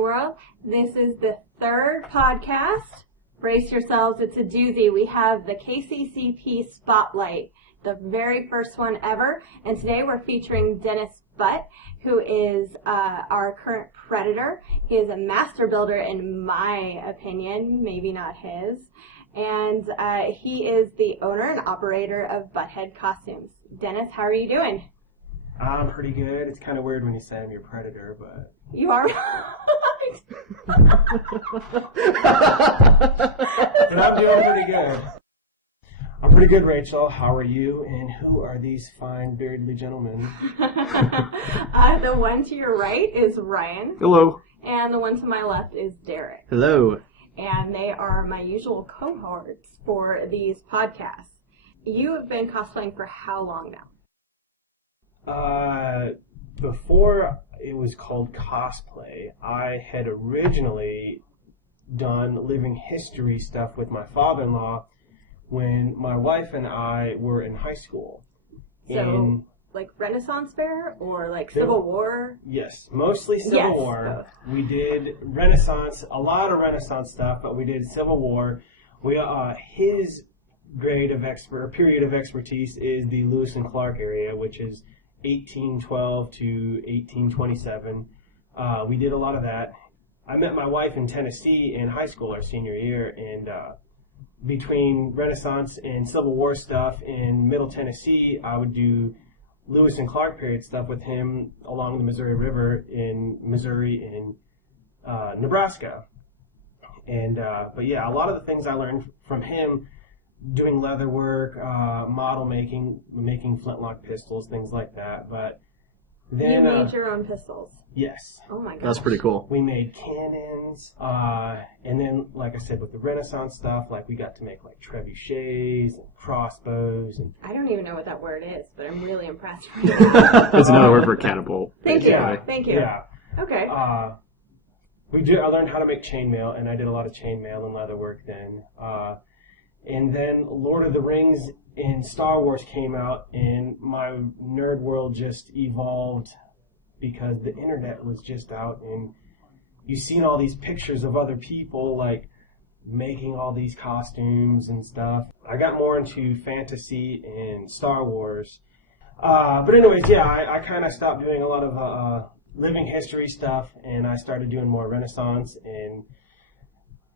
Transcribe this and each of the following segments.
world. This is the third podcast. Brace yourselves, it's a doozy. We have the KCCP Spotlight, the very first one ever. And today we're featuring Dennis Butt, who is our current predator. He is a master builder in my opinion, maybe not his. And he is the owner and operator of Butthead Costumes. Dennis, how are you doing? I'm pretty good. It's kind of weird when you say I'm your predator, but... You are But I'm doing pretty good. I'm pretty good, Rachel. How are you? And who are these fine, beardly gentlemen? The one to your right is Ryan. Hello. And the one to my left is Derek. Hello. And they are my usual cohorts for these podcasts. You have been cosplaying for how long now? Before it was called Cosplay, I had originally done living history stuff with my father-in-law when my wife and I were in high school. So, like Renaissance Fair or like Civil War? Yes, mostly Civil War. Both. We did Renaissance, a lot of Renaissance stuff, but we did Civil War. His period of expertise is the Lewis and Clark area, which is 1812 to 1827. We did a lot of that. I met my wife in Tennessee in high school our senior year, and between Renaissance and Civil War stuff in Middle Tennessee, I would do Lewis and Clark period stuff with him along the Missouri River in Missouri and Nebraska. But yeah, a lot of the things I learned from him, doing leather work, model making flintlock pistols, things like that. But then you made your own pistols. Yes. Oh my gosh. That's pretty cool. We made cannons, and then, like I said, with the Renaissance stuff, like we got to make like trebuchets and crossbows. And I don't even know what that word is, but I'm really impressed. It's another word for catapult. Thank you. Thank you. Yeah. Okay. I learned how to make chainmail, and I did a lot of chainmail and leather work then. And then Lord of the Rings and Star Wars came out, and my nerd world just evolved because the internet was just out, and you've seen all these pictures of other people, like, making all these costumes and stuff. I got more into fantasy and Star Wars. But anyways, yeah, I kind of stopped doing a lot of living history stuff, and I started doing more Renaissance and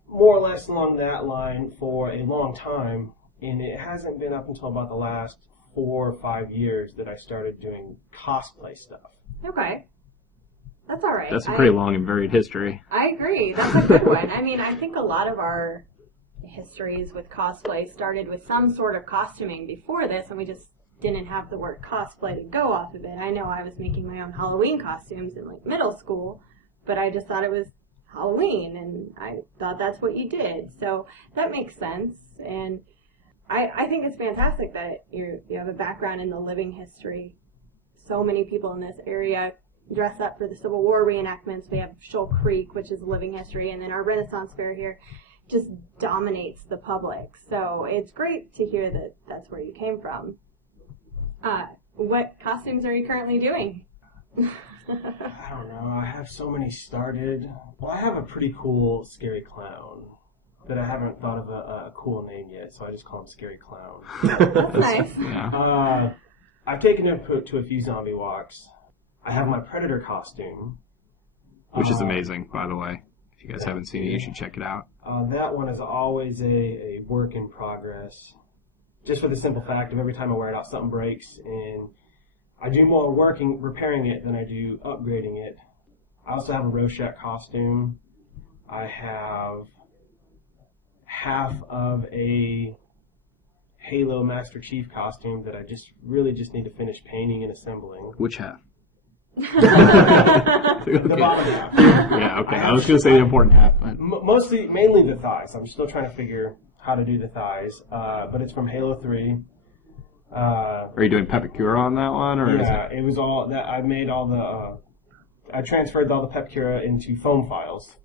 more or less along that line for a long time, and it hasn't been up until about the last 4 or 5 years that I started doing cosplay stuff. Okay. That's all right. That's a pretty long and varied history. I agree. That's a good one. I mean, I think a lot of our histories with cosplay started with some sort of costuming before this, and we just didn't have the word cosplay to go off of it. I know I was making my own Halloween costumes in like middle school, but I just thought it was Halloween, and I thought that's what you did. So that makes sense, and I think it's fantastic that you have a background in the living history. So many people in this area dress up for the Civil War reenactments. We have Shoal Creek, which is living history, and then our Renaissance Fair here just dominates the public. So it's great to hear that that's where you came from. What costumes are you currently doing? I don't know. I have so many started. Well, I have a pretty cool scary clown, but I haven't thought of a cool name yet, so I just call him Scary Clown. That's nice. Yeah. I've taken him to a few zombie walks. I have my Predator costume. Which is amazing, by the way. If you guys haven't seen it, you should check it out. That one is always a work in progress. Just for the simple fact of every time I wear it out, something breaks, and I do more repairing it than I do upgrading it. I also have a Rorschach costume. I have half of a Halo Master Chief costume that I really just need to finish painting and assembling. Which half? The bottom half. Yeah, okay. I was going to say the important half. But... Mainly the thighs. I'm still trying to figure how to do the thighs. But it's from Halo 3. Are you doing Pepicura on that one? Or yeah, it was all that. I made all the. I transferred all the Pepicura into foam files.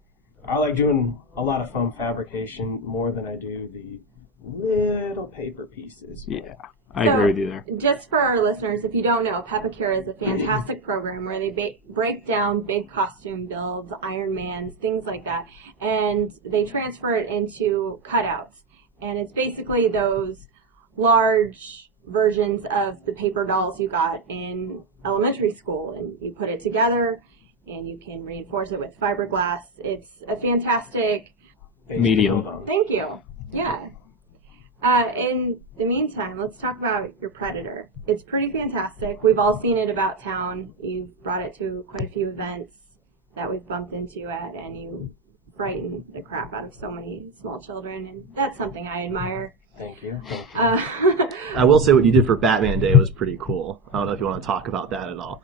I like doing a lot of foam fabrication more than I do the little paper pieces. Yeah. I agree with you there. Just for our listeners, if you don't know, Pepicure is a fantastic program where they break down big costume builds, Iron Mans, things like that, and they transfer it into cutouts. And it's basically those large versions of the paper dolls you got in elementary school, and you put it together, and you can reinforce it with fiberglass. It's a fantastic medium. Thank you. Yeah. In the meantime, let's talk about your Predator. It's pretty fantastic. We've all seen it about town. You've brought it to quite a few events that we've bumped into at, and you frighten the crap out of so many small children, and that's something I admire. Thank you. I will say what you did for Batman Day was pretty cool. I don't know if you want to talk about that at all.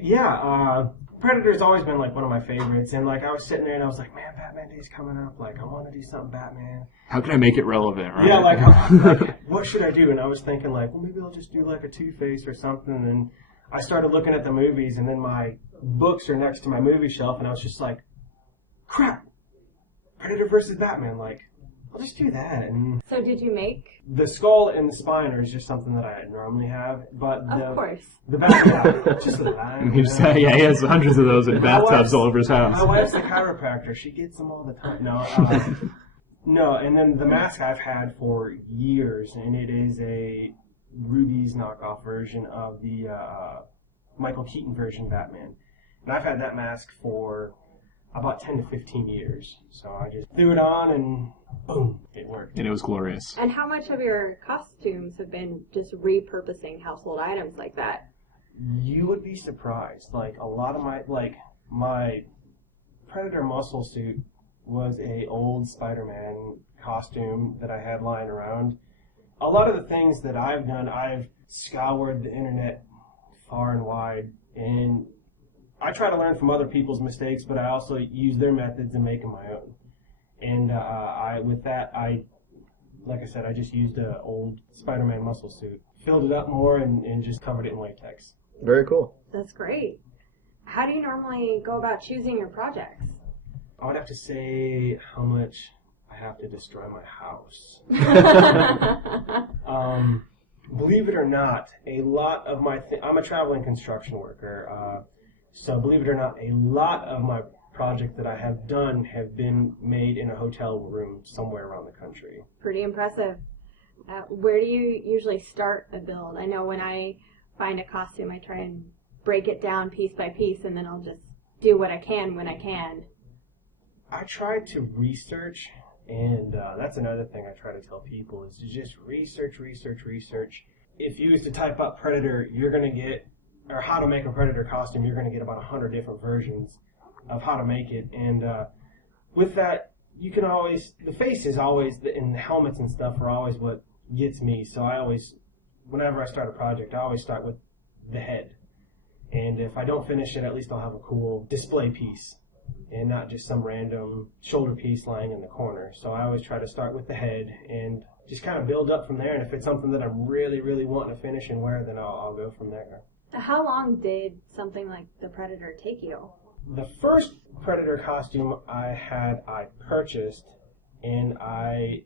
Yeah, Predator's always been like one of my favorites, and like I was sitting there and I was like, man, Batman Day's coming up. Like I want to do something Batman. How can I make it relevant? Right? Yeah, like what should I do? And I was thinking like, well, maybe I'll just do like a Two-Face or something. And I started looking at the movies, and then my books are next to my movie shelf, and I was just like, crap, Predator versus Batman. Like, I'll just do that. And so did you make? The skull and the spine are just something that I normally have, but of course. The back, yeah, just a line. Yeah, he has hundreds of those in bathtubs all over his house. My wife's a chiropractor. She gets them all the time. No, no. And then the mask I've had for years, and it is a Ruby's knockoff version of the Michael Keaton version Batman. And I've had that mask for about 10 to 15 years. So I just threw it on and boom, it worked. And it was glorious. And how much of your costumes have been just repurposing household items like that? You would be surprised. Like a lot of my Predator muscle suit was a old Spider-Man costume that I had lying around. A lot of the things that I've done, I've scoured the internet far and wide, and I try to learn from other people's mistakes, but I also use their methods and make them my own. And like I said, I just used an old Spider-Man muscle suit, filled it up more, and just covered it in latex. Very cool. That's great. How do you normally go about choosing your projects? I would have to say how much I have to destroy my house. Believe it or not, a lot of I'm a traveling construction worker. So believe it or not, a lot of my projects that I have done have been made in a hotel room somewhere around the country. Pretty impressive. Where do you usually start a build? I know when I find a costume, I try and break it down piece by piece, and then I'll just do what I can when I can. I try to research, and that's another thing I try to tell people is to just research. If you was to type up Predator, you're going to get, or how to make a Predator costume, you're going to get about 100 different versions of how to make it. And with that, you can always, the face is always, and the helmets and stuff are always what gets me. So I always, whenever I start a project, I always start with the head. And if I don't finish it, at least I'll have a cool display piece and not just some random shoulder piece lying in the corner. So I always try to start with the head and just kind of build up from there. And if it's something that I'm really, really wanting to finish and wear, then I'll go from there. How long did something like the Predator take you? The first Predator costume I purchased, and I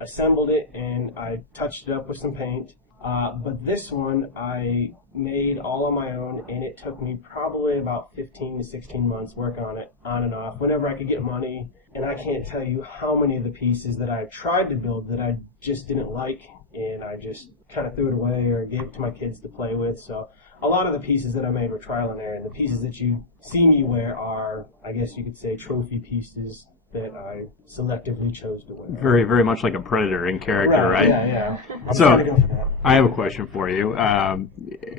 assembled it and I touched it up with some paint. But this one I made all on my own, and it took me probably about 15 to 16 months working on it on and off whenever I could get money. And I can't tell you how many of the pieces that I tried to build that I just didn't like, and I just kind of threw it away or gave it to my kids to play with. So a lot of the pieces that I made were trial and error, and the pieces that you see me wear are, I guess you could say, trophy pieces that I selectively chose to wear. Very, very much like a Predator in character, right? Yeah. So, trying to go for that. I have a question for you.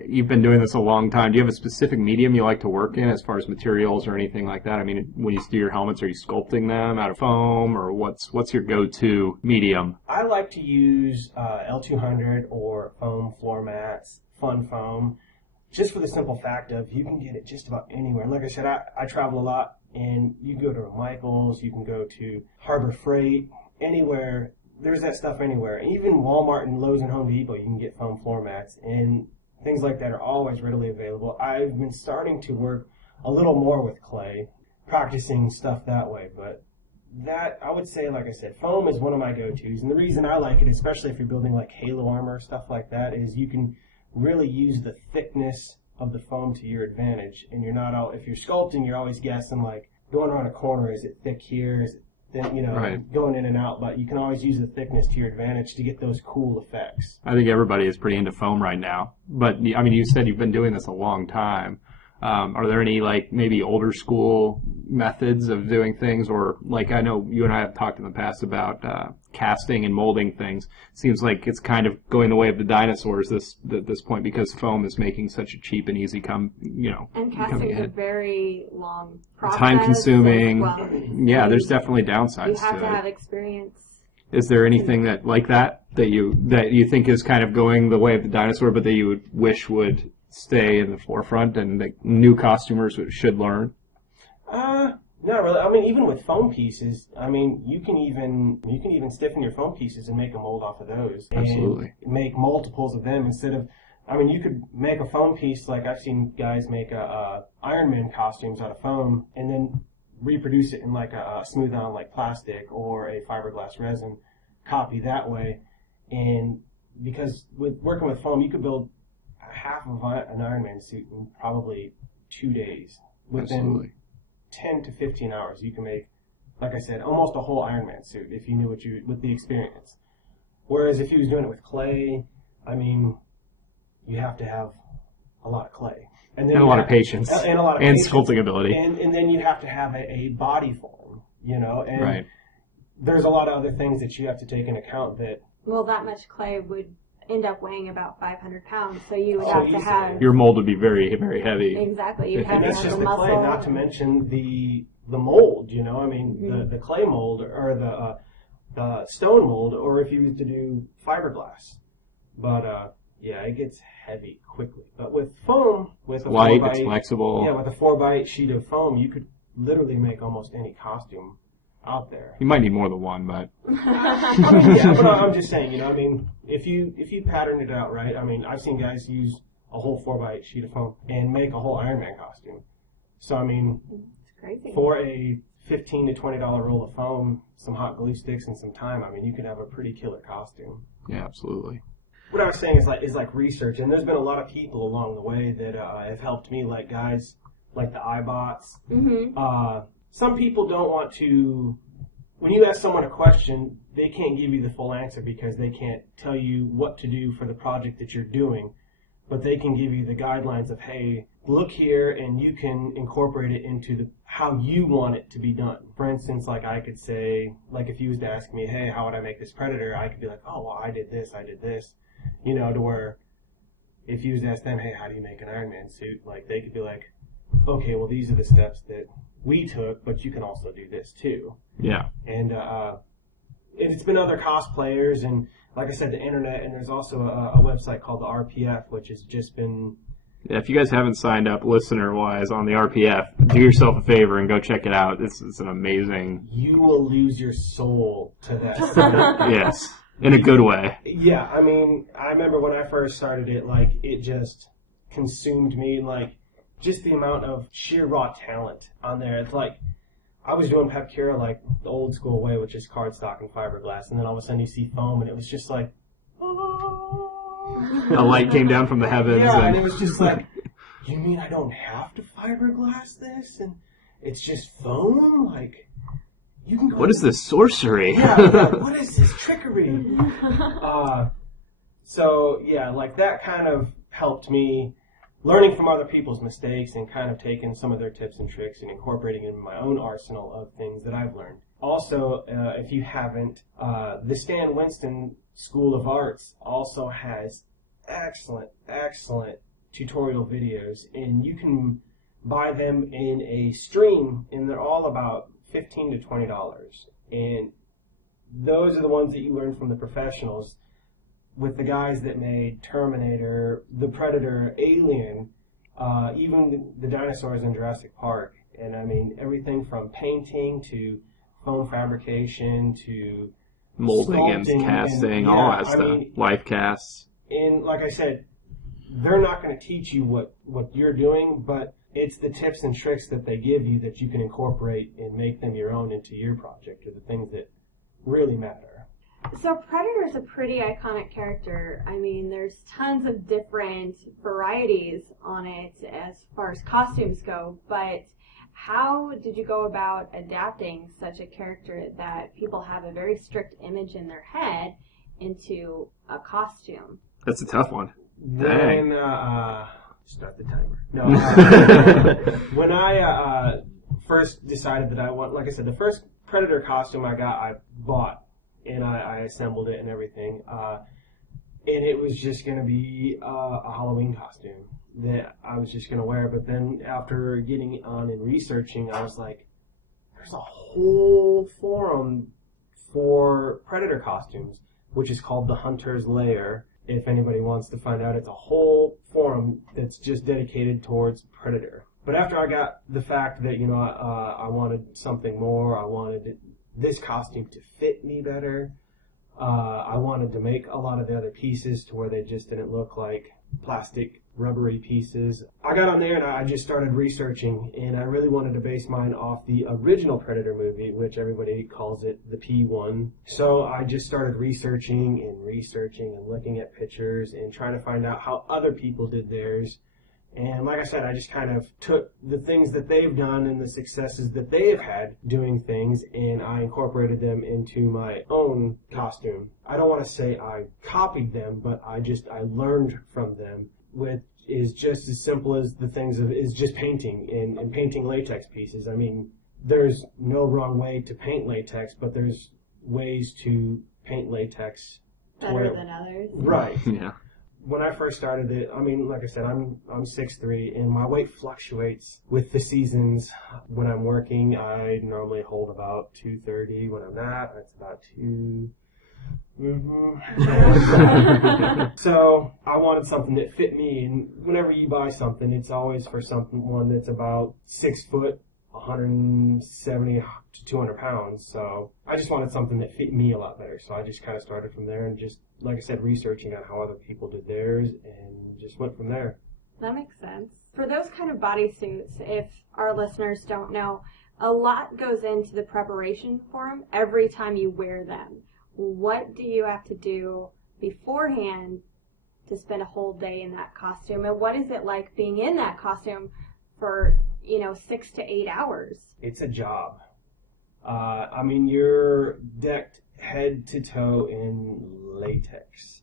You've been doing this a long time. Do you have a specific medium you like to work in as far as materials or anything like that? I mean, when you do your helmets, are you sculpting them out of foam, or what's your go-to medium? I like to use L200 or foam floor mats, fun foam, just for the simple fact of you can get it just about anywhere. And like I said, I travel a lot, and you go to Michael's, you can go to Harbor Freight, anywhere. There's that stuff anywhere. Even Walmart and Lowe's and Home Depot, you can get foam floor mats, and things like that are always readily available. I've been starting to work a little more with clay, practicing stuff that way, but that, I would say, like I said, foam is one of my go-tos. And the reason I like it, especially if you're building like halo armor, stuff like that, is you can really use the thickness of the foam to your advantage. And you're not if you're sculpting, you're always guessing, like, going around a corner, is it thick here? Is it thin, going in and out? But you can always use the thickness to your advantage to get those cool effects. I think everybody is pretty into foam right now. But, I mean, you said you've been doing this a long time. Are there any, like, maybe older school methods of doing things? Or, like, I know you and I have talked in the past about casting and molding things. It seems like it's kind of going the way of the dinosaurs at this point, because foam is making such a cheap and easy And casting is a very long process. Time-consuming. Yeah, there's definitely downsides to it. You have to have experience. Is there anything that you think is kind of going the way of the dinosaur, but that you would wish would stay in the forefront and the new costumers should learn? Not really. I mean, even with foam pieces, I mean, you can even stiffen your foam pieces and make a mold off of those. Absolutely. And make multiples of them instead of, I mean, you could make a foam piece, like I've seen guys make Iron Man costumes out of foam and then reproduce it in like a smooth on like plastic or a fiberglass resin copy that way. And because with working with foam, you could build half of an Iron Man suit in probably 2 days. Within Absolutely. 10 to 15 hours, you can make, like I said, almost a whole Iron Man suit if you knew with the experience. Whereas if you was doing it with clay, I mean, you have to have a lot of clay. And a lot of patience. And a lot of and patience. Sculpting ability. And then you have to have a body form, and right. There's a lot of other things that you have to take into account that... Well, that much clay would end up weighing about 500 pounds, so you would have to have... Your mold would be very, very heavy. Exactly. You'd have And to that's have just the the muscle. clay, not to mention the mold, I mean, the clay mold or the stone mold, or if you used to do fiberglass. But, yeah, it gets heavy quickly. But with foam, with a light, 4x, it's flexible. Yeah, with a 4x sheet of foam, you could literally make almost any costume out there. You might need more than one, but... Yeah, but I'm just saying, I mean, if you pattern it out right, I mean, I've seen guys use a whole 4x sheet of foam and make a whole Iron Man costume. So, I mean, it's crazy. For a $15 to $20 roll of foam, some hot glue sticks, and some time, I mean, you can have a pretty killer costume. Yeah, absolutely. What I was saying is like research, and there's been a lot of people along the way that have helped me, like guys like the iBots. Mm-hmm. Some people don't want to, when you ask someone a question, they can't give you the full answer because they can't tell you what to do for the project that you're doing, but they can give you the guidelines of, hey, look here, and you can incorporate it into how you want it to be done. For instance, like I could say, like if you was to ask me, hey, how would I make this Predator? I could be like, oh, well, I did this, to where if you was to ask them, hey, how do you make an Iron Man suit? Like, they could be like, okay, well, these are the steps that we took, but you can also do this too. Yeah. And it's been other cosplayers, and like I said, the internet, and there's also a website called the RPF, which has just been... Yeah, if you guys haven't signed up listener-wise on the RPF, do yourself a favor and go check it out. It's an amazing... You will lose your soul to that site. Yes, in a good way. Yeah, I mean, I remember when I first started it, like, it just consumed me, like, just the amount of sheer raw talent on there. It's like, I was doing Pepcura like the old school way with just cardstock and fiberglass, and then all of a sudden you see foam, and it was just like... A light came down from the heavens. Yeah, and it was just like, you mean I don't have to fiberglass this? And it's just foam? Like, you can go... What is this sorcery? Yeah, what is this trickery? So, yeah, like that kind of helped me learning from other people's mistakes and kind of taking some of their tips and tricks and incorporating it in my own arsenal of things that I've learned. Also, if you haven't, the Stan Winston School of Arts also has excellent tutorial videos, and you can buy them in a stream, and they're all about $15 to $20. And those are the ones that you learn from the professionals, with the guys that made Terminator, The Predator, Alien, even the dinosaurs in Jurassic Park. And I mean, everything from painting to foam fabrication to molding and casting, all that stuff. mean, life casts. And like I said, they're not going to teach you what you're doing, but it's the tips and tricks that they give you that you can incorporate and make them your own into your project, or the things that really matter. So Predator's a pretty iconic character. I mean, there's tons of different varieties on it as far as costumes go, but how did you go about adapting such a character that people have a very strict image in their head into a costume? That's a tough one. When, start the timer. No. When I first decided that I want, like I said, the first Predator costume I bought, and I assembled it and everything, and it was just going to be a Halloween costume that I was just going to wear. But then after getting on and researching, I was like, there's a whole forum for Predator costumes, which is called the Hunter's Lair. If anybody wants to find out, it's a whole forum that's just dedicated towards Predator. But after I got the fact that, you know, I wanted something more, I wanted this costume to fit me better, I wanted to make a lot of the other pieces to where they just didn't look like plastic rubbery pieces. I got on there and I just started researching, and I really wanted to base mine off the original Predator movie, which everybody calls it the P1. So I just started researching and looking at pictures and trying to find out how other people did theirs. And like I said, I just kind of took the things that they've done and the successes that they have had doing things, and I incorporated them into my own costume. I don't want to say I copied them, but I learned from them, which is just as simple as the things is just painting and painting latex pieces. I mean, there's no wrong way to paint latex, but there's ways to paint latex better than others. Right. Yeah. When I first started it, I mean, like I said, I'm 6'3", and my weight fluctuates with the seasons. When I'm working, I normally hold about 230. When I'm not, it's about 2. So I wanted something that fit me, and whenever you buy something, it's always for someone that's about 6 foot, 170 to 200 pounds. So I just wanted something that fit me a lot better. So I just kind of started from there and just, like I said, researching on how other people did theirs, and just went from there. That makes sense. For those kind of bodysuits, if our listeners don't know, a lot goes into the preparation for them every time you wear them. What do you have to do beforehand to spend a whole day in that costume? And what is it like being in that costume for, 6 to 8 hours? It's a job. I mean, you're decked head to toe in latex,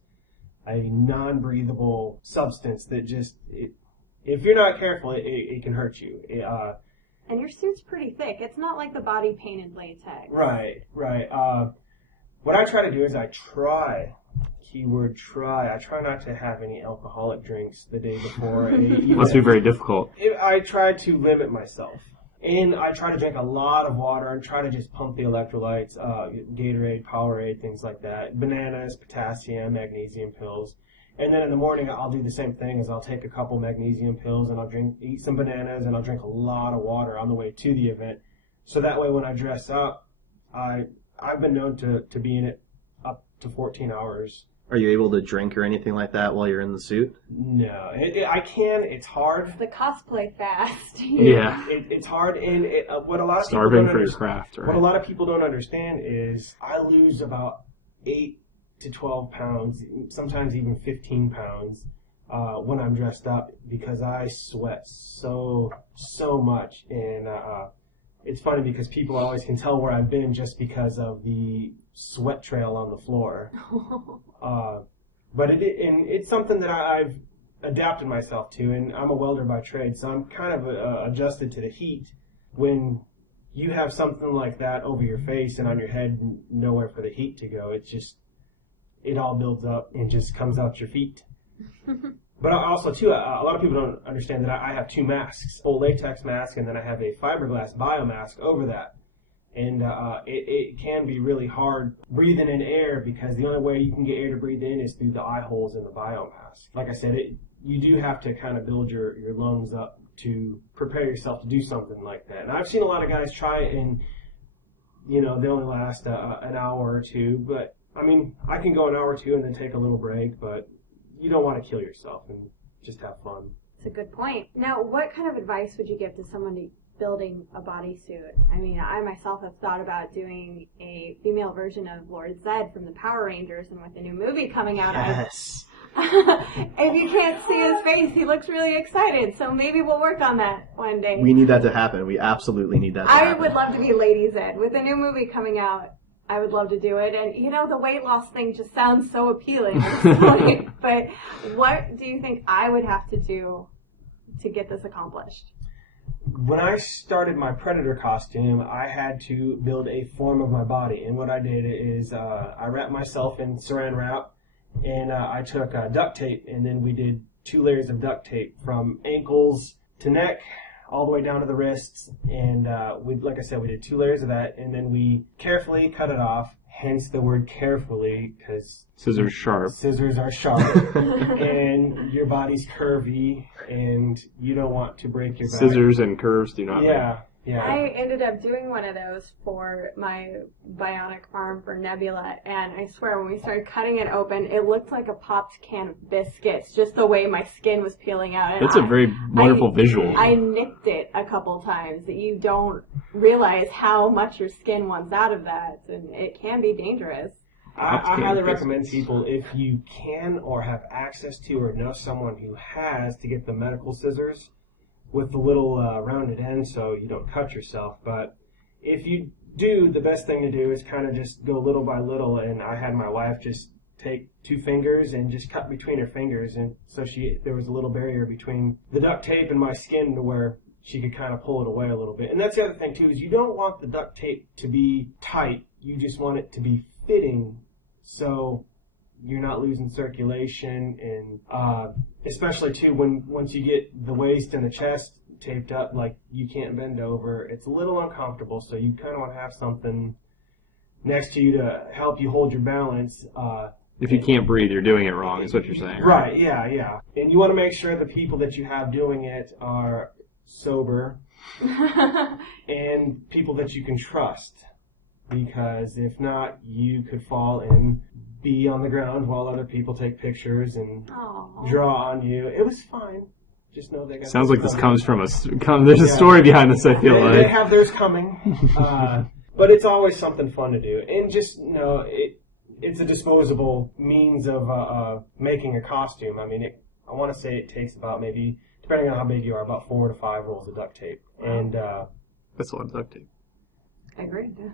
a non-breathable substance that just, if you're not careful, it can hurt you. And your suit's pretty thick. It's not like the body painted latex. Right. What I try to do is I try not to have any alcoholic drinks the day before. Must be very difficult. I try to limit myself. And I try to drink a lot of water and try to just pump the electrolytes, Gatorade, Powerade, things like that. Bananas, potassium, magnesium pills. And then in the morning, I'll do the same thing. I'll take a couple magnesium pills, and I'll eat some bananas, and I'll drink a lot of water on the way to the event. So that way when I dress up, I've been known to be in it up to 14 hours. Are you able to drink or anything like that while you're in the suit? No. I can. It's hard. It's the cosplay fast. Yeah. It's hard. And what a lot of starving people for your craft, right? What a lot of people don't understand is I lose about 8 to 12 pounds, sometimes even 15 pounds, when I'm dressed up, because I sweat so much. And it's funny because people always can tell where I've been just because of the sweat trail on the floor. But it's something that I've adapted myself to, and I'm a welder by trade, so I'm kind of adjusted to the heat. When you have something like that over your face and on your head, nowhere for the heat to go, it all builds up and just comes out your feet. But also, too, a lot of people don't understand that I have 2 masks, full latex mask, and then I have a fiberglass biomask over that. And it can be really hard breathing in air, because the only way you can get air to breathe in is through the eye holes in the biomask. Like I said, you do have to kind of build your lungs up to prepare yourself to do something like that. And I've seen a lot of guys try it, and they only last an hour or two. But I mean, I can go an hour or two and then take a little break, but you don't want to kill yourself and just have fun. It's a good point. Now, what kind of advice would you give to someone building a bodysuit? I mean, I myself have thought about doing a female version of Lord Zed from the Power Rangers, and with the new movie coming out, Yes. if you can't see his face, he looks really excited. So maybe we'll work on that one day. We need that to happen. We absolutely need that to happen. I would love to be Lady Zed. With the new movie coming out, I would love to do it. And, you know, the weight loss thing just sounds so appealing at this point. But what do you think I would have to do to get this accomplished? When I started my Predator costume, I had to build a form of my body. And what I did is I wrapped myself in saran wrap, and I took duct tape, and then we did 2 layers of duct tape from ankles to neck, all the way down to the wrists. And like I said, we did 2 layers of that, and then we carefully cut it off. Hence the word carefully, because Scissors sharp. Scissors are sharp, and your body's curvy, and you don't want to break your back. Scissors and curves do not. Yeah. I ended up doing one of those for my bionic arm for Nebula, and I swear when we started cutting it open, it looked like a popped can of biscuits, just the way my skin was peeling out. And That's a very wonderful visual. I nicked it a couple times. You don't realize how much your skin wants out of that, and it can be dangerous. I highly recommend people, if you can or have access to or know someone who has, to get the medical scissors with the little rounded end so you don't cut yourself. But if you do, the best thing to do is kind of just go little by little, and I had my wife just take 2 fingers and just cut between her fingers, and so there was a little barrier between the duct tape and my skin to where she could kind of pull it away a little bit. And that's the other thing too, is you don't want the duct tape to be tight, you just want it to be fitting so you're not losing circulation, and especially too once you get the waist and the chest taped up, like you can't bend over, it's a little uncomfortable, so you kind of want to have something next to you to help you hold your balance. If you can't breathe, you're doing it wrong, is what you're saying. Right, yeah. And you want to make sure the people that you have doing it are sober and people that you can trust, because if not, you could fall and be on the ground while other people take pictures and draw on you. It was fine. Just know they got. Sounds like this comes from there's a story behind this, I feel like. They have theirs coming. But it's always something fun to do. And just know it's a disposable means of making a costume. I mean, I want to say it takes about, maybe, depending on how big you are, about 4 to 5 rolls of duct tape. And that's a lot of duct tape. I agree. Yeah.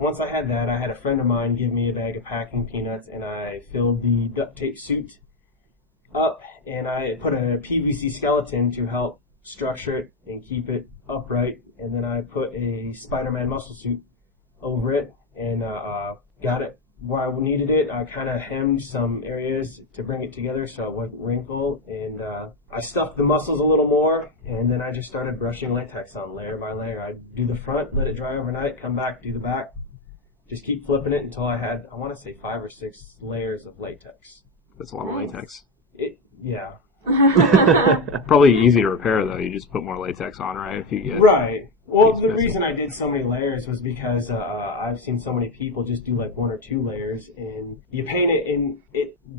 Once I had that, I had a friend of mine give me a bag of packing peanuts, and I filled the duct tape suit up, and I put a PVC skeleton to help structure it and keep it upright, and then I put a Spider-Man muscle suit over it, and got it where I needed it. I kind of hemmed some areas to bring it together so it wouldn't wrinkle, and I stuffed the muscles a little more, and then I just started brushing latex on layer by layer. I'd do the front, let it dry overnight, come back, do the back, just keep flipping it until I had, I want to say, 5 or 6 layers of latex. That's a lot of latex. Yeah. Probably easy to repair, though. You just put more latex on, right? If you get right. Well, the reason I did so many layers was because I've seen so many people just do like 1 or 2 layers, and you paint it, and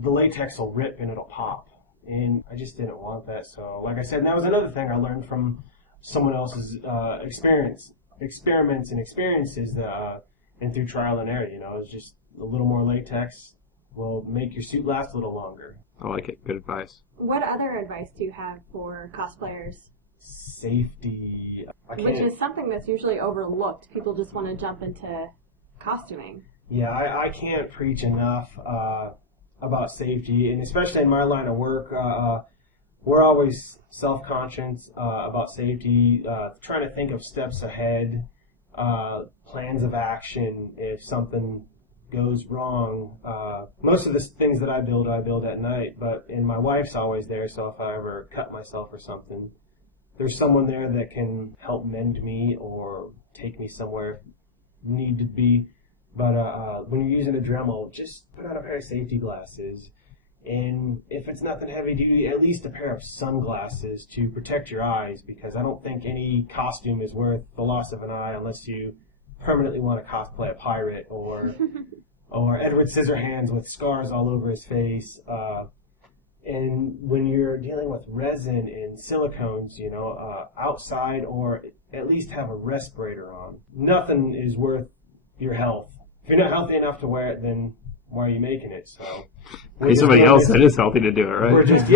the latex will rip and it'll pop. And I just didn't want that. So, like I said, and that was another thing I learned from someone else's experiments and experiences, and through trial and error. You know, it's just a little more latex will make your suit last a little longer. I like it. Good advice. What other advice do you have for cosplayers? Safety. Which is something that's usually overlooked. People just want to jump into costuming. Yeah, I can't preach enough about safety, and especially in my line of work, we're always self-conscious about safety, trying to think of steps ahead, plans of action if something goes wrong. Most of the things that I build at night, and my wife's always there, so if I ever cut myself or something, there's someone there that can help mend me or take me somewhere need to be. But when you're using a Dremel, just put on a pair of safety glasses, and if it's nothing heavy duty, at least a pair of sunglasses to protect your eyes, because I don't think any costume is worth the loss of an eye unless you permanently want to cosplay a pirate or Edward Scissorhands with scars all over his face. And when you're dealing with resin and silicones, outside, or at least have a respirator on, nothing is worth your health. If you're not healthy enough to wear it, then why are you making it? So somebody else that is healthy to do it, right? We're just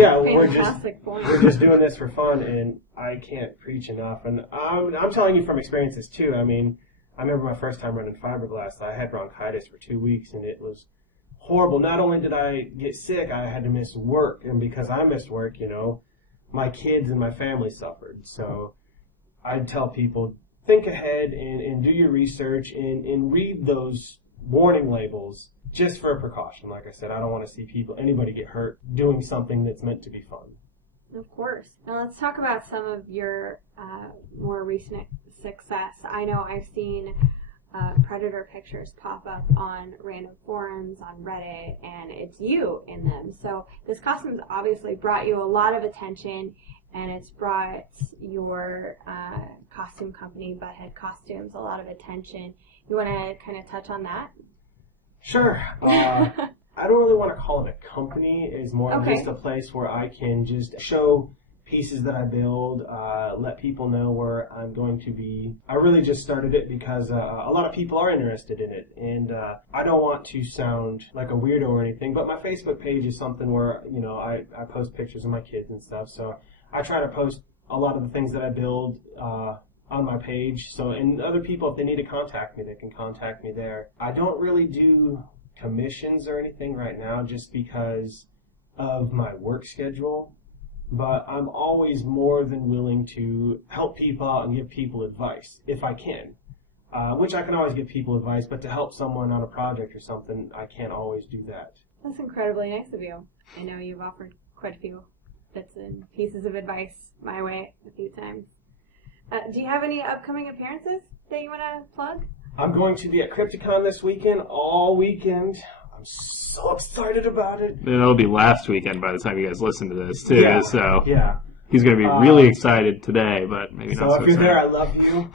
doing this for fun, and I can't preach enough. And I'm telling you from experiences too. I mean, I remember my first time running fiberglass. I had bronchitis for 2 weeks, and it was horrible. Not only did I get sick, I had to miss work, and because I missed work, my kids and my family suffered. So I'd tell people, think ahead and do your research and read those warning labels just for a precaution. Like I said, I don't want to see anybody get hurt doing something that's meant to be fun. Of course. Now let's talk about some of your more recent success. I know I've seen Predator pictures pop up on random forums, on Reddit, and it's you in them. So this costume's obviously brought you a lot of attention, and it's brought your costume company, Butthead Costumes, a lot of attention. You want to kind of touch on that? Sure. I don't really want to call it a company. It's more of just a place where I can just show pieces that I build, let people know where I'm going to be. I really just started it because a lot of people are interested in it, and I don't want to sound like a weirdo or anything, but my Facebook page is something where, I post pictures of my kids and stuff, so I try to post a lot of the things that I build on my page. So, and other people, if they need to contact me, they can contact me there. I don't really do commissions or anything right now just because of my work schedule, but I'm always more than willing to help people out and give people advice if I can, which I can always give people advice, but to help someone on a project or something, I can't always do that. That's incredibly nice of you. I know you've offered quite a few bits and pieces of advice my way a few times. Do you have any upcoming appearances that you want to plug? I'm going to be at Crypticon this weekend, all weekend. I'm so excited about it. And it'll be last weekend by the time you guys listen to this, too. Yeah, so yeah. He's going to be really excited today, but maybe not so if you're there, I love you.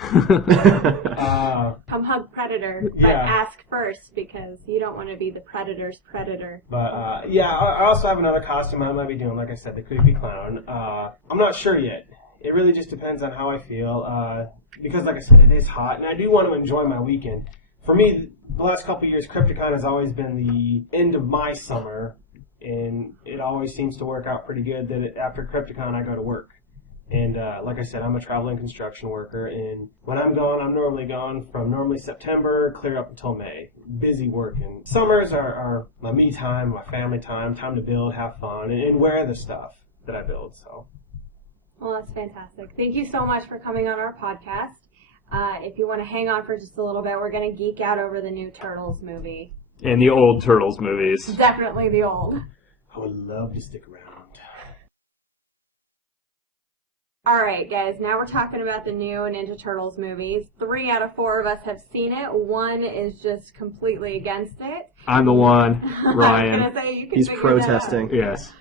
Come hug Predator, but ask first because you don't want to be the Predator's predator. But, I also have another costume I might be doing, like I said, the Creepy Clown. I'm not sure yet. It really just depends on how I feel, because like I said, it is hot, and I do want to enjoy my weekend. For me, the last couple of years, Crypticon has always been the end of my summer, and it always seems to work out pretty good that after Crypticon, I go to work. And like I said, I'm a traveling construction worker, and when I'm gone, I'm normally gone from September clear up until May. Busy working. Summers are my me time, my family time to build, have fun, and wear the stuff that I build, so... Well, that's fantastic. Thank you so much for coming on our podcast. If you want to hang on for just a little bit, we're going to geek out over the new Turtles movie. And the old Turtles movies. Definitely the old. I would love to stick around. All right, guys. Now we're talking about the new Ninja Turtles movies. 3 out of 4 of us have seen it. 1 is just completely against it. I'm the one, Ryan. I was gonna say, you can He's protesting. Yes.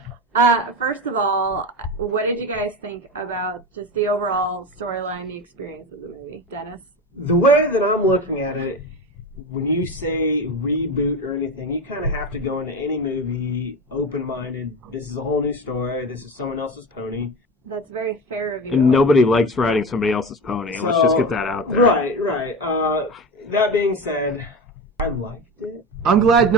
First of all, what did you guys think about just the overall storyline, the experience of the movie? Dennis? The way that I'm looking at it, when you say reboot or anything, you kind of have to go into any movie open-minded. This is a whole new story. This is someone else's pony. That's very fair of you. And nobody likes riding somebody else's pony. So, let's just get that out there. Right. That being said, I liked it. I'm glad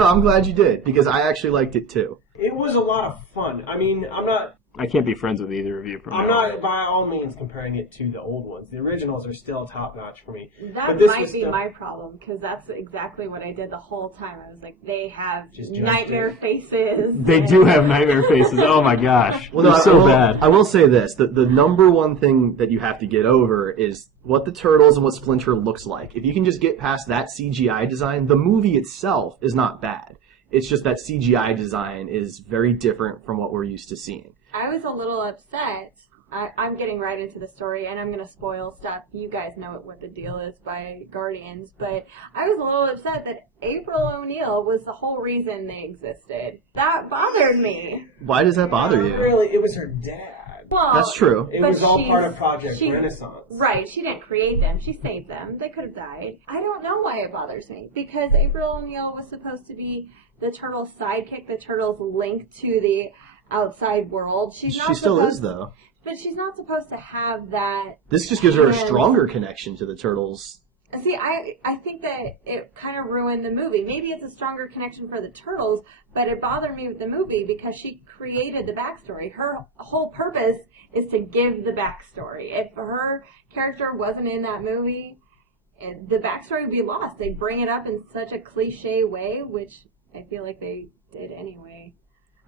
you did, because I actually liked it too. It was a lot of fun. I mean, I can't be friends with either of you from now on. I'm not by all means comparing it to the old ones. The originals are still top notch for me. That might be my problem, because that's exactly what I did the whole time. I was like, they have just nightmare faces. They do have nightmare faces. Oh my gosh. Well, they're so bad. I will say this. The number one thing that you have to get over is what the Turtles and what Splinter looks like. If you can just get past that CGI design, the movie itself is not bad. It's just that CGI design is very different from what we're used to seeing. I was a little upset. I'm getting right into the story, and I'm going to spoil stuff. You guys know what the deal is by Guardians, but I was a little upset that April O'Neil was the whole reason they existed. That bothered me. Why does that bother you? Really, it was her dad. Well, that's true. It was all part of Project Renaissance. Right, she didn't create them. She saved them. They could have died. I don't know why it bothers me, because April O'Neil was supposed to be the Turtles' sidekick, the Turtles' link to the outside world. She's not She still supposed, is, though. But she's not supposed to have that. This just gives her a stronger connection to the Turtles. See, I think that it kind of ruined the movie. Maybe it's a stronger connection for the Turtles, but it bothered me with the movie because she created the backstory. Her whole purpose is to give the backstory. If her character wasn't in that movie, the backstory would be lost. They bring it up in such a cliche way, which I feel like they did anyway.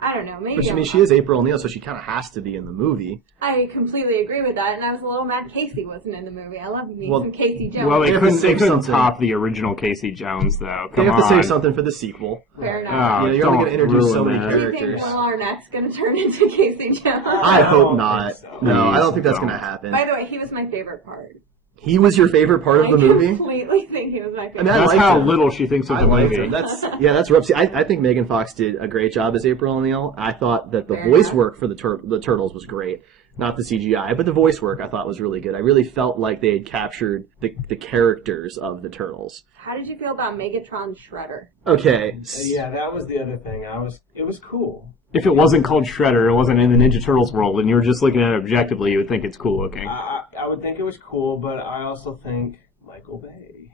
I don't know. Maybe. But she is April O'Neil, so she kind of has to be in the movie. I completely agree with that, and I was a little mad Casey wasn't in the movie. I love me some Casey Jones. Well, they couldn't something. top the original Casey Jones, though. They have to save something for the sequel. Fair enough. You're only going to introduce so many Do you characters. think Will Arnett's going to turn into Casey Jones? I hope not. So. No, I don't think that's going to happen. By the way, he was my favorite part. He was your favorite part of the movie? I completely think he was my favorite. I mean, That's how little she thinks of the movie. That's rough. See, I think Megan Fox did a great job as April O'Neil. I thought that the voice work for the Turtles was great. Not the CGI, but the voice work I thought was really good. I really felt like they had captured the characters of the Turtles. How did you feel about Megatron Shredder? Okay. Yeah, that was the other thing. It was cool. If it wasn't called Shredder, it wasn't in the Ninja Turtles world, and you were just looking at it objectively, you would think it's cool looking. I would think it was cool, but I also think Michael Bay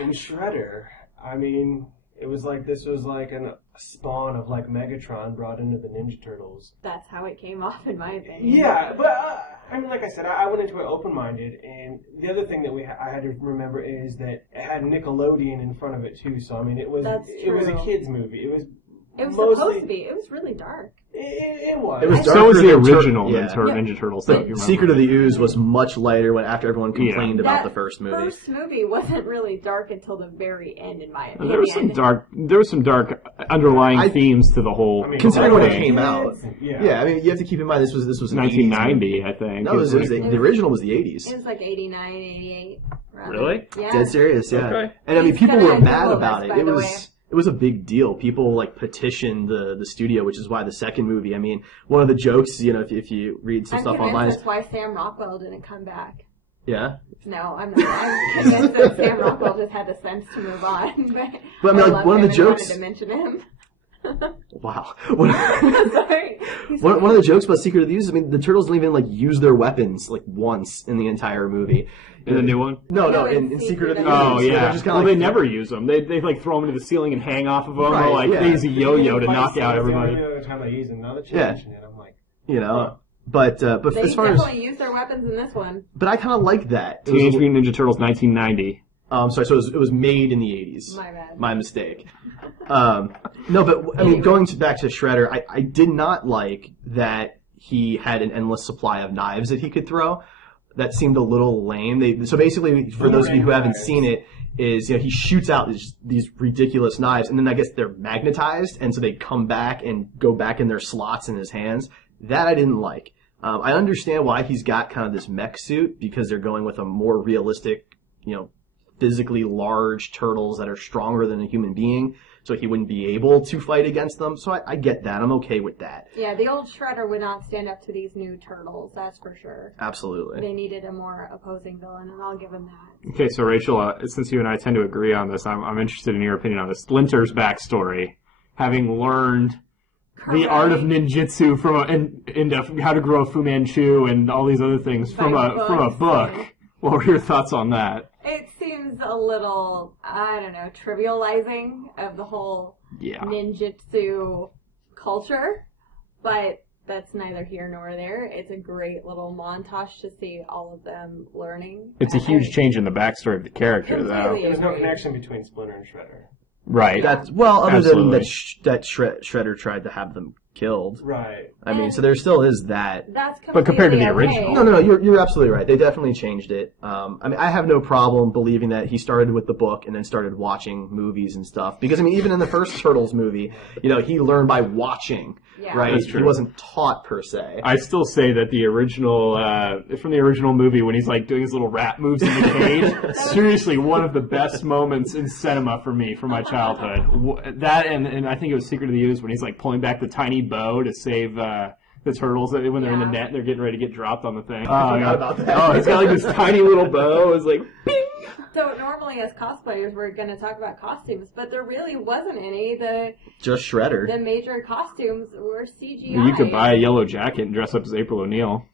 in Shredder. I mean, it was like this was like a spawn of like Megatron brought into the Ninja Turtles. That's how it came off, in my opinion. Yeah, but I mean, like I said, I went into it open-minded, and the other thing that I had to remember is that it had Nickelodeon in front of it too. So I mean, it was a kids movie. It was supposed to be. It was really dark. It was. It was so was the darker than original Ninja Turtles. The Secret of the Ooze was much lighter after everyone complained about the first movie. The first movie wasn't really dark until the very end, in my opinion. There was some dark underlying themes to the whole. Considering when it came out, yeah. I mean, you have to keep in mind this was 1990, I think. No, the original was the 80s. It was like 89, 88. Really? Yeah. Dead serious, yeah. Okay. And I mean, people were mad about it. It was a big deal. People like petitioned the studio, which is why the second movie. I mean, one of the jokes, if you read some stuff online, that's why Sam Rockwell didn't come back. Yeah. No, I'm not. I'm convinced that Sam Rockwell just had the sense to move on. But I mean, like one of the jokes. I wanted to mention him. Wow. Sorry. One of the jokes about Secret of the Ooze, I mean, the Turtles don't even like use their weapons like once in the entire movie. In the new one? No, in Secret of the Ooze. Oh, yeah. Just they never use them. They like throw them into the ceiling and hang off of them. Right, or like they use a yo-yo to knock out everybody. The other time they use them. Now that you mention it, I'm like, But they as far as definitely use their weapons in this one. But I kind of like that. Teenage Mutant Ninja Turtles 1990. Sorry, so it was made in the 80s. My bad. My mistake. No, but I mean, going back to Shredder, I did not like that he had an endless supply of knives that he could throw. That seemed a little lame. So basically, for those of you who haven't seen it, is he shoots out these ridiculous knives, and then I guess they're magnetized, and so they come back and go back in their slots in his hands. That I didn't like. I understand why he's got kind of this mech suit, because they're going with a more realistic, physically large turtles that are stronger than a human being, so he wouldn't be able to fight against them. So I get that. I'm okay with that. Yeah, the old Shredder would not stand up to these new turtles, that's for sure. Absolutely. They needed a more opposing villain, and I'll give them that. Okay, so Rachel, since you and I tend to agree on this, I'm interested in your opinion on this. Splinter's backstory, having learned the art of ninjutsu and how to grow a Fu Manchu and all these other things from a book. What were your thoughts on that? It seems a little, I don't know, trivializing of the whole ninjutsu culture, but that's neither here nor there. It's a great little montage to see all of them learning. It's a huge change in the backstory of the character, though. There's no connection between Splinter and Shredder. Right. Other than that Shredder tried to have them killed. Right. I mean, so there still is that. But compared to the original. No, you're absolutely right. They definitely changed it. I mean, I have no problem believing that he started with the book and then started watching movies and stuff. Because, I mean, even in the first Turtles movie, he learned by watching. Yeah. Right? That's true. He wasn't taught, per se. I still say that the original, from the original movie, when he's like doing his little rap moves in the cage, seriously, one of the best moments in cinema for me, from my childhood. That and I think it was Secret of the Ooze when he's like pulling back the tiny bow to save the turtles when they're in the net and they're getting ready to get dropped on the thing. I forgot about that. Oh, he's got like this tiny little bow. It's like, bing! So normally as cosplayers we're going to talk about costumes, but there really wasn't any. Just Shredder. The major costumes were CGI. You could buy a yellow jacket and dress up as April O'Neil.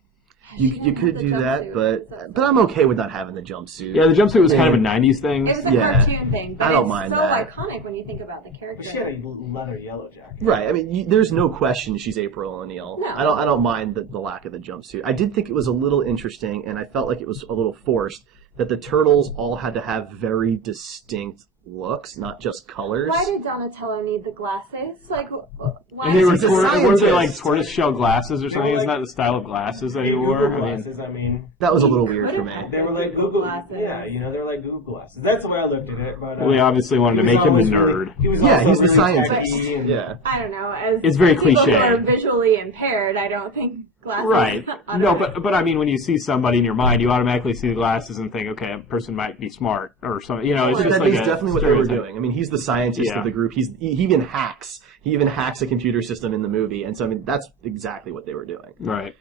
You could do that, but I'm okay with not having the jumpsuit. Yeah, the jumpsuit was kind of a 90s thing. It was a cartoon thing, but I don't it's mind so that. iconic when you think about the character. She had a leather yellow jacket. Right. I mean, there's no question she's April O'Neil. No. I don't mind the lack of the jumpsuit. I did think it was a little interesting, and I felt like it was a little forced that the turtles all had to have very distinct looks, not just colors. Why did Donatello need the glasses? Like, why? And they were, He's a were they like scientist. tortoiseshell glasses or something? like- Isn't that the style of glasses that he Google wore? glasses, I mean. That was a little He weird could for have me. had They were the like Google glasses. Yeah, they were like Google glasses. That's the way I looked at it. But Well, they obviously wanted to he was make him the always nerd. He was Yeah, also he's the really scientist. techy and- Yeah. I don't know. As It's very people cliche. who are visually impaired, I don't think glasses. Right. I don't No, know. but I mean, when you see somebody in your mind, you automatically see the glasses and think, okay, a person might be smart or something. You know, it's But just that like is a definitely what they were stereotype. doing. I mean, he's the scientist Yeah. of the group. He even hacks. He even hacks a computer system in the movie, and so I mean, that's exactly what they were doing. Right.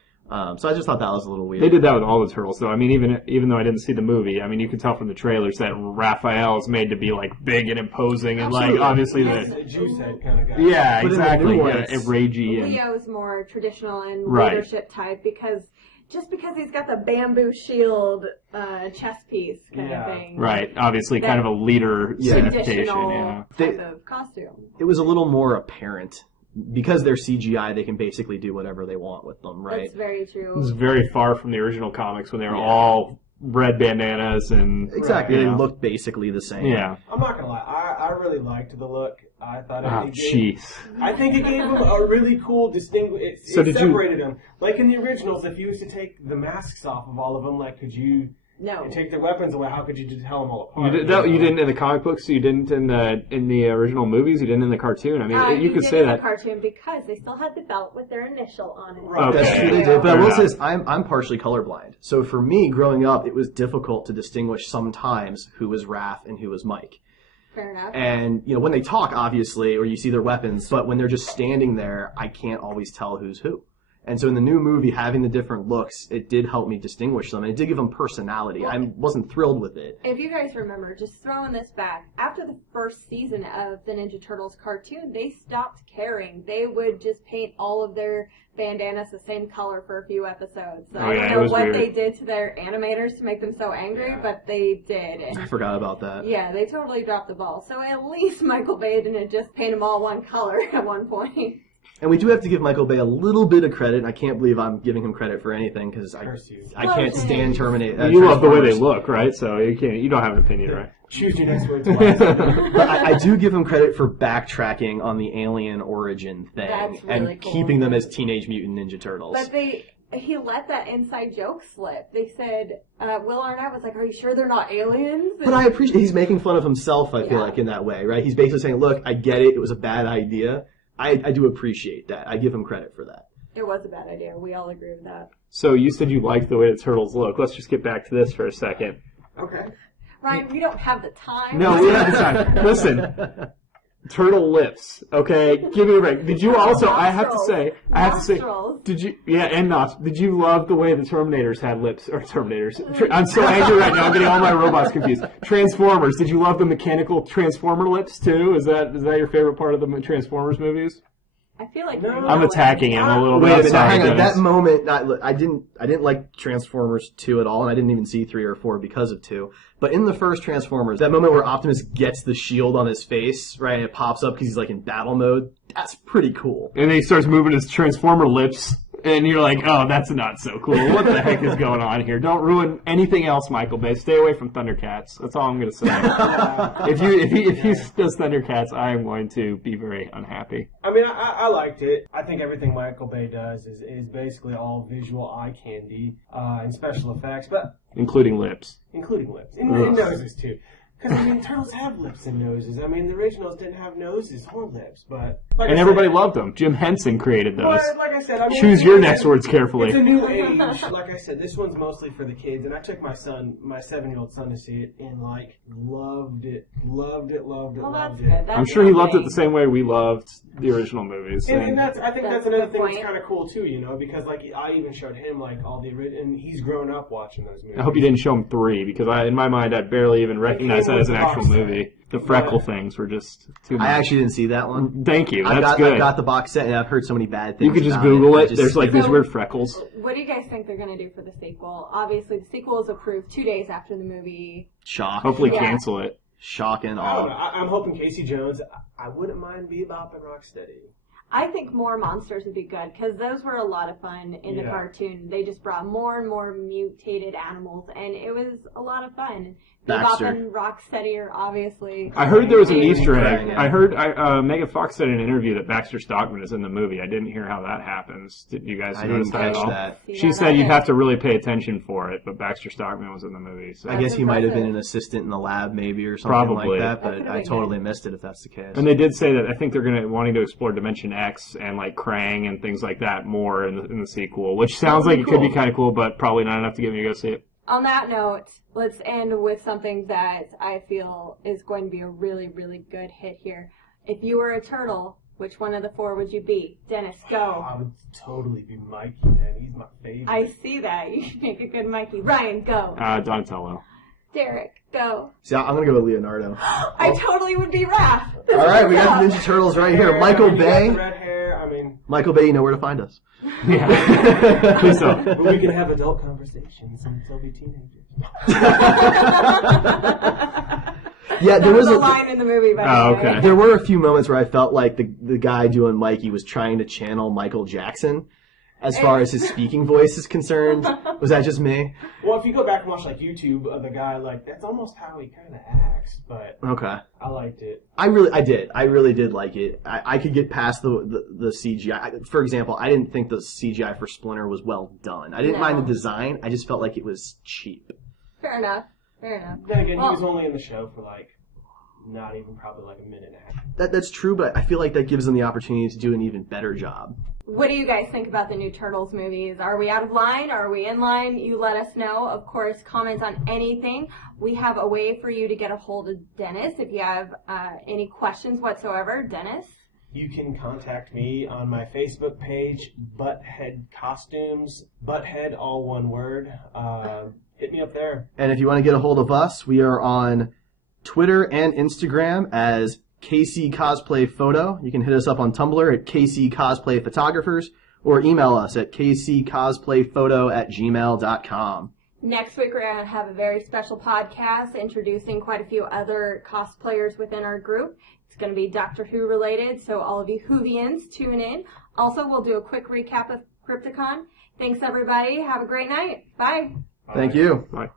So I just thought that was a little weird. They did that with all the turtles, though. I mean, even though I didn't see the movie, I mean, you could tell from the trailers that Raphael is made to be like big and imposing, and like Absolutely. obviously He's the a juice head kind of guy. yeah, But in the exactly, new yeah, ones- ragey and Leo's more traditional and Right. leadership type because he's got the bamboo shield chest piece kind Yeah. of thing. right, obviously kind of a leader Yeah. signification. Traditional Yeah. type of costume. It was a little more apparent because they're CGI. They can basically do whatever they want with them, right? That's very It true. was very far from the original comics when they were all red bandanas and Exactly. Right. They Yeah. look basically the same. yeah. I'm not gonna lie. I really liked the look. I thought Oh, it gave. jeez. I think it gave him a really cool distinguish. It So did you- separated him. Like in the originals, if you used to take the masks off of all of them, like could you No. take their weapons away? How could you just tell them all You, apart? you didn't in the comic books. You didn't in the original movies. You didn't in the cartoon. I mean, you could did say in the that. cartoon because they still had the belt with their initial on it. Right. That's Okay. true, they did. But I Fair will say enough. this, I'm partially colorblind. So for me, growing up, it was difficult to distinguish sometimes who was Raph and who was Mike. Fair enough. And, you know, when they talk, obviously, or you see their weapons, but when they're just standing there, I can't always tell who's who. And so in the new movie, having the different looks, it did help me distinguish them, and it did give them personality. I wasn't thrilled with it. If you guys remember, just throwing this back, after the first season of the Ninja Turtles cartoon, they stopped caring. They would just paint all of their bandanas the same color for a few episodes. So Oh, I yeah, don't it know was what weird. they did to their animators to make them so angry, but they did. I And forgot about that. yeah, they totally dropped the ball. So at least Michael Bay didn't just paint them all one color at one point. And we do have to give Michael Bay a little bit of credit, and I can't believe I'm giving him credit for anything, because Curse you. I can't stand Terminator. You love the way they look, right? So you don't have an opinion, right? Choose your next words wisely. But I do give him credit for backtracking on the alien origin thing That's really and cool. keeping them as Teenage Mutant Ninja Turtles. But he let that inside joke slip. They said, Will Arnett was like, "Are you sure they're not aliens?" But I appreciate he's making fun of himself, I feel Yeah. like, in that way, right? He's basically saying, look, I get it, it was a bad idea. I do appreciate that. I give him credit for that. It was a bad idea. We all agree with that. So you said you liked the way the turtles look. Let's just get back to this for a second. Okay. Ryan, we don't have the time. No, we have time. Listen, turtle lips. Okay, give me a break. Did you also? I have to say. Nostrils. Did you? Yeah, and not. Did you love the way the Terminators had lips? Or Terminators? I'm so angry right now. I'm getting all my robots confused. Transformers. Did you love the mechanical Transformer lips too? Is that your favorite part of the Transformers movies? I feel like No. I'm attacking him a little Wait a bit. minute, now, Sorry, hang on. Dennis. That moment, I didn't like Transformers 2 at all, and I didn't even see 3 or 4 because of 2. But in the first Transformers, that moment where Optimus gets the shield on his face, right, and it pops up because he's like in battle mode, that's pretty cool. And then he starts moving his Transformer lips, and you're like, oh, that's not so cool. What the heck is going on here? Don't ruin anything else, Michael Bay. Stay away from Thundercats. That's all I'm going to say. If he does Thundercats, I am going to be very unhappy. I mean, I liked it. I think everything Michael Bay does is basically all visual eye candy and special effects, but Including lips. including lips and noses too. Because I mean, turtles have lips and noses. I mean, the originals didn't have noses or lips, but like And I everybody said, loved them. Jim Henson created those. But like I said, I mean, Choose your next words carefully. It's a new age. Like I said, this one's mostly for the kids, and I took my 7-year-old son to see it, and like loved it. Well, that's Loved good. it. That's I'm sure he loved it something. the same way we loved the original movies. And I think that's another thing that's point. kind of cool too, you know, because like I even showed him like all the and he's grown up watching those movies. I hope you didn't show him 3 because in my mind I barely even recognized that as an actual movie. The freckle things were just too much. I actually didn't see that one. Thank you. That's good. good. I got the box set, and I've heard so many bad things. You could just about Google it. Just, There's like these weird freckles. What do you guys think they're going to do for the sequel? Obviously, the sequel is approved 2 days after the movie. shock. Hopefully Yeah. cancel it. Shock and I don't know. awe. I'm hoping Casey Jones. I wouldn't mind Bebop and Rocksteady. I think more monsters would be good because those were a lot of fun in the cartoon. They just brought more and more mutated animals, and it was a lot of fun. Bebop Baxter. and Rocksteady are obviously. I heard there was an Easter egg. Yeah. I heard Megan Fox said in an interview that Baxter Stockman is in the movie. I didn't hear how that happens. Did you guys I notice didn't that at catch all? that. She said you'd have to really pay attention for it, but Baxter Stockman was in the movie. So. I guess he might have been impressive. an assistant in the lab, maybe, or something Probably. like that. That But could've I been totally good. missed it if that's the case. And they did say that I think they're wanting to explore Dimension X and like Krang and things like that more in the sequel, which sounds That would like be it could be cool. kind of cool, but probably not enough to get me to go see it. On that note, let's end with something that I feel is going to be a really, really good hit here. If you were a turtle, which one of the 4 would you be? Dennis, go. I would totally be Mikey, man. He's my favorite. I see that. You make a good Mikey. Ryan, go. Donatello. Derek, go. See, I'm going to go with Leonardo. I totally would be Raph. All right, we got the Ninja Turtles right here. Michael You got Bay. the red hair. I mean, Michael Bay, you know where to find us. Yeah. Please don't. but we can have adult conversations and still be teenagers. Yeah, there That was was a a line in the movie, by Oh, the way. okay. there were a few moments where I felt like the guy doing Mikey was trying to channel Michael Jackson as far as his speaking voice is concerned. Was that just me? Well, if you go back and watch like YouTube of the guy, like that's almost how he kind of acts. But Okay. I liked it. I really did like it. I could get past the CGI. For example, I didn't think the CGI for Splinter was well done. I didn't mind the design. I just felt like it was cheap. Fair enough. Fair enough. Then again, Well- he was only in the show for like not even probably like a minute and a half. That's true, but I feel like that gives them the opportunity to do an even better job. What do you guys think about the new Turtles movies? Are we out of line? Are we in line? You let us know. Of course, comment on anything. We have a way for you to get a hold of Dennis if you have any questions whatsoever. Dennis? You can contact me on my Facebook page, Butthead Costumes. Butthead, all one word. Hit me up there. And if you want to get a hold of us, we are on Twitter and Instagram as KC Cosplay Photo. You can hit us up on Tumblr at KC Cosplay Photographers or email us at kccosplayphoto@gmail.com. Next week, we're going to have a very special podcast introducing quite a few other cosplayers within our group. It's going to be Doctor Who related, so all of you Whovians, tune in. Also, we'll do a quick recap of Crypticon. Thanks, everybody. Have a great night. Bye. Thank you. Bye.